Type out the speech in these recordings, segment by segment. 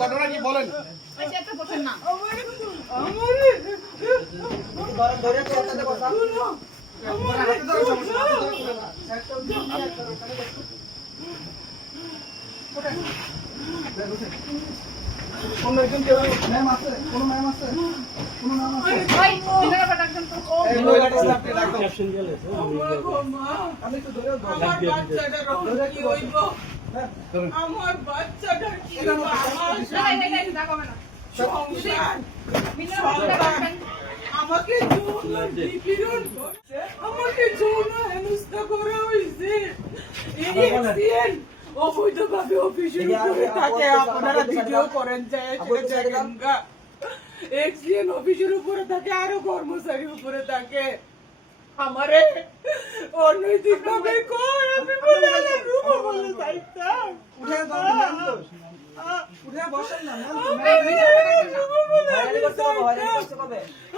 ঘটনা কি বলেন? আমার বাচ্চাটার কি আমাকে আমাকে যৌন হেনস্থা করা হয়েছে। অবৈধভাবে অফিসের উপরে থাকে, আপনারা ভিডিও করেন যায় এক্সিএন অফিসের উপরে থাকে, আরো কর্মচারীর উপরে থাকে। আমারে অনৈতিক ভাবে কয়, আমি বলে রুমে বলে যাইতাম।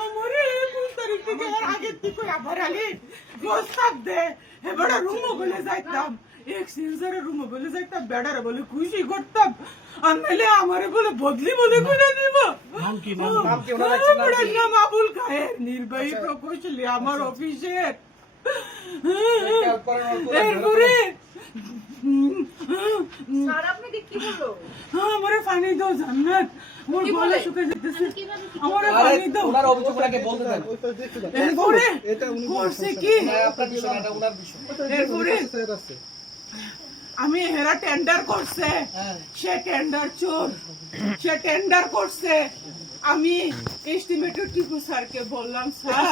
আমারে 21 তারিখ থেকে আগের থেকে আবার আগে প্রস্তাব দে, এবার রুমে বলে যাইতাম। এক্সচেঞ্জারের রুমে বলে যাইতাম, বেড়ারে বলে খুশি করতাম। আর নাহলে আমারে বলে বদলি বলে করে দিব। নাম আবুল খায়ের, নির্বাহী প্রকৌশলী আমার অফিসের। এরপরে আমারে পানি দাও জান্নাত, আমার গলা শুকিয়ে যেতেছে, আমারে পানি দাও। ওনার অভিযোগটাকে বলতে দেন। এরপরে করছে কি, এরপরে আমি হেরা টেন্ডার করছে, সে টেন্ডার চোর, সে টেন্ডার করছে। আমি এস্টিমেটর টিপু স্যারকে বললাম, স্যার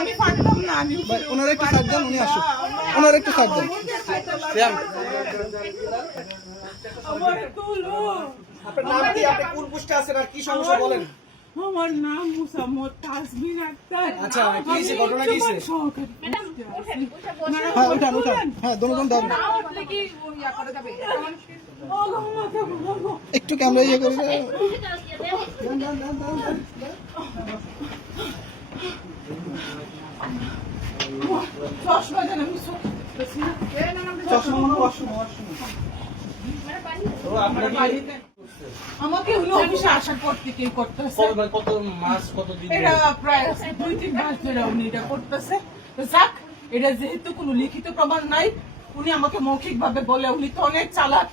আমি পারতাম না, আমি ওনার একটু সাথ দেন, উনি আসুন, ওনার একটু সাথ দেন। আমার তুলো। আপনার নাম কি? আপনি কোন পোস্টে আছেন আর কি সমস্যা বলেন? আমার নাম মুসাম্মদ তাসমিন আক্তার। আচ্ছা, কি হয়েছে? ঘটনা কি হয়েছে? হ্যাঁ, উঠান উঠান, হ্যাঁ দোনোজন দাও, একটু ক্যামেরা ইয়ে করে আমাকে অফিসে আসার পর থেকে করতেছে, কত মাস কতদিন? এটা প্রায় 2-3 মাস ধরে উনি এটা করতেছে। তো যাক, এটা যেহেতু কোনো লিখিত প্রমাণ নাই, উনি আমাকে মৌখিক ভাবে বলে, উনি তো অনেক চালাক,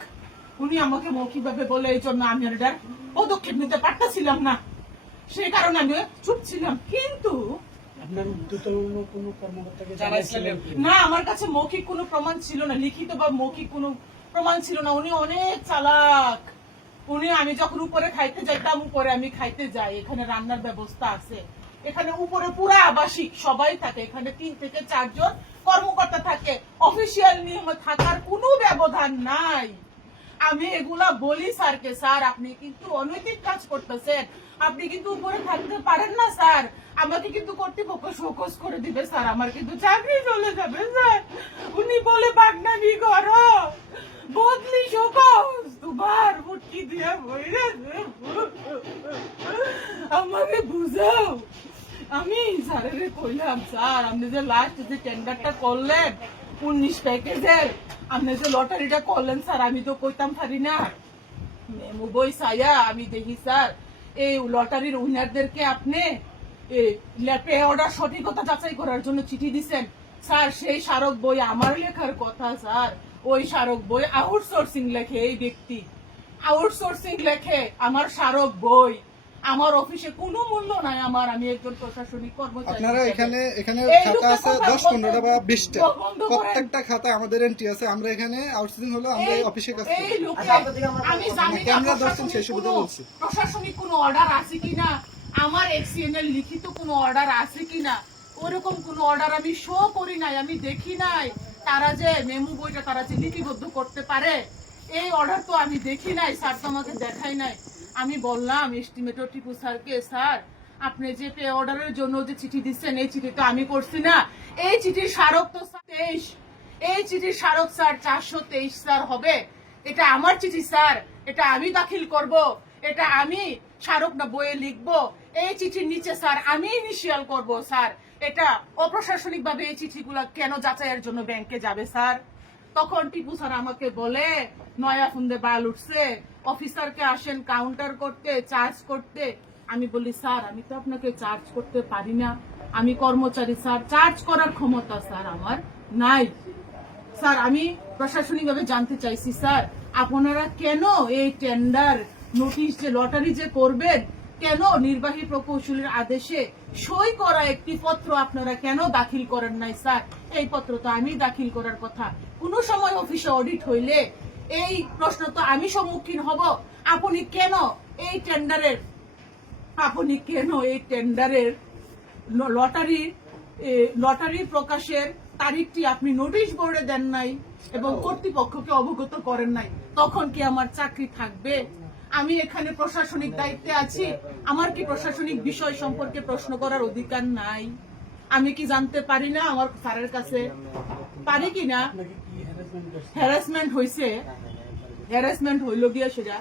উনি আমাকে মৌখিক ভাবে বলে, এই জন্য আমি এটার পদক্ষেপ নিতে পারতেছিলাম না, সেই কারণে আমি চুপ ছিলাম। কিন্তু না, আমার কাছে মৌখিক কোনো প্রমাণ ছিল না, লিখিত বা মৌখিক কোনো প্রমাণ ছিল না। উনি অনেক চালাক। উনি, আমি যখন উপরে খাইতে যাইতাম, উপরে আমি খাইতে যাই, এখানে রান্নার ব্যবস্থা আছে, এখানে উপরে পুরা আবাসিক সবাই থাকে, এখানে 3 থেকে 4 জন কর্মকর্তা থাকে, অফিসিয়াল নিয়ম থাকার কোনো ব্যবধান নাই। আমি এগুলা বলি স্যারকে, স্যার আপনি কিন্তু অনৈতিক কাজ করতেছেন, আপনি কিন্তু উপরে থাকতে পারেন না স্যার, আমাকে কিন্তু কর্তৃপক্ষ শোকজ করে দিবে স্যার, আমার কিন্তু চাকরি চলে যাবে স্যার। উনি বলে বাগনামি করো, বদলি শোকজ, তোমার মুটকি দিয়ে বইরে আমাকে বুঝাও। আমি স্যারের কইলাম, স্যার আপনি যে লাস্ট যে টেন্ডারটা করলেন 19 প্যাকেজের, আপনি যে লটারিটা করলেন স্যার, আমি তো কইতাম পারি না, মেমু বই সায়া আমি দেখি স্যার এই লটারির উইনারদেরকে আপনি পে অর্ডার সঠিকতা যাচাই করার জন্য চিঠি দিচ্ছেন স্যার। সেই স্মারক বই আমার লেখার কথা স্যার, ওই স্মারক বই আউটসোর্সিং লেখে, এই ব্যক্তি আউটসোর্সিং লেখে আমার স্মারক বই। আমার অফিসে কোনো মূল্য নাই আমার, আমি একজন প্রশাসনিক কর্মচারী। আপনারা এখানে খাতা আছে 10-15টা বা 20টা, প্রত্যেকটা খাতা আমাদের এন্ট্রি আছে। আমরা এখানে আউটসোর্সিং হলো, আমরা এই অফিসে কাজ করি। আমি জানি ক্যামেরা দর্শন শেষ সুবিধা বলছি, প্রশাসনিক কোনো অর্ডার আছে কিনা, আমার এক্সিএন এর লিখিত কোনো অর্ডার আছে কিনা, ওরকম কোনো অর্ডার আমি শো করি নাই, আমি দেখি নাই। তারা যে মেমু বইটা তারা যে লিপিবদ্ধ করতে পারে, এই অর্ডার তো আমি দেখি নাই স্যার, তো আমাকে দেখাই নাই। আমি বললাম এস্টিমেটর টিপু স্যারকে, স্যার আপনি যে পে অর্ডারের জন্য যে চিঠি দিচ্ছেন এই চিঠি তো আমি করছি না, এই চিঠির স্মারক তো 23, এই চিঠির স্মারক স্যার 423 স্যার হবে, এটা আমার চিঠি স্যার, এটা আমি দাখিল করব, এটা আমি স্মারক না বইয়ে লিখবো, এই চিঠির নিচে স্যার আমি ইনিশিয়াল করব স্যার, এটা অপ্রশাসনিক ভাবে এই চিঠিগুলো কেন যাচাইয়ের জন্য ব্যাংকে যাবে স্যার? তখন টিপু স্যার আমাকে বলে নয়া ফুন্দে বাল উঠছে, অফিসারকে আসেন কাউন্টার করতে, চার্জ করতে। আমি বলি স্যার আমি তো আপনাকে চার্জ করতে পারি না, আমি কর্মচারী স্যার, চার্জ করার ক্ষমতা স্যার আমার নাই। স্যার আমি প্রশাসনিকভাবে জানতে চাইছি স্যার আপনারা কেন এই টেন্ডার নোটিশ যে লটারি যে করবেন, কেন নির্বাহী প্রকৌশলীর আদেশে সই করা একটি পত্র আপনারা কেন দাখিল করেন নাই স্যার? এই পত্র তো আমি দাখিল করার কথা। কোন সময় অফিসে অডিট হইলে এই প্রশ্ন তো আমি সম্মুখীন হব, আপনি কেন এই টেন্ডারের লটারি প্রকাশের তারিখটি আপনি নোটিশ বোর্ডে দেন নাই এবং কর্তৃপক্ষকে অবগত করেন নাই? তখন কি আমার চাকরি থাকবে? আমি এখানে প্রশাসনিক দায়িত্বে আছি, আমার কি প্রশাসনিক বিষয় সম্পর্কে প্রশ্ন করার অধিকার নাই? আমি কি জানতে পারি না আমার স্যারের কাছে? পারি কি না? হ্যারাসমেন্ট হইছে, হ্যারাসমেন্ট হইল গিয়া সেটা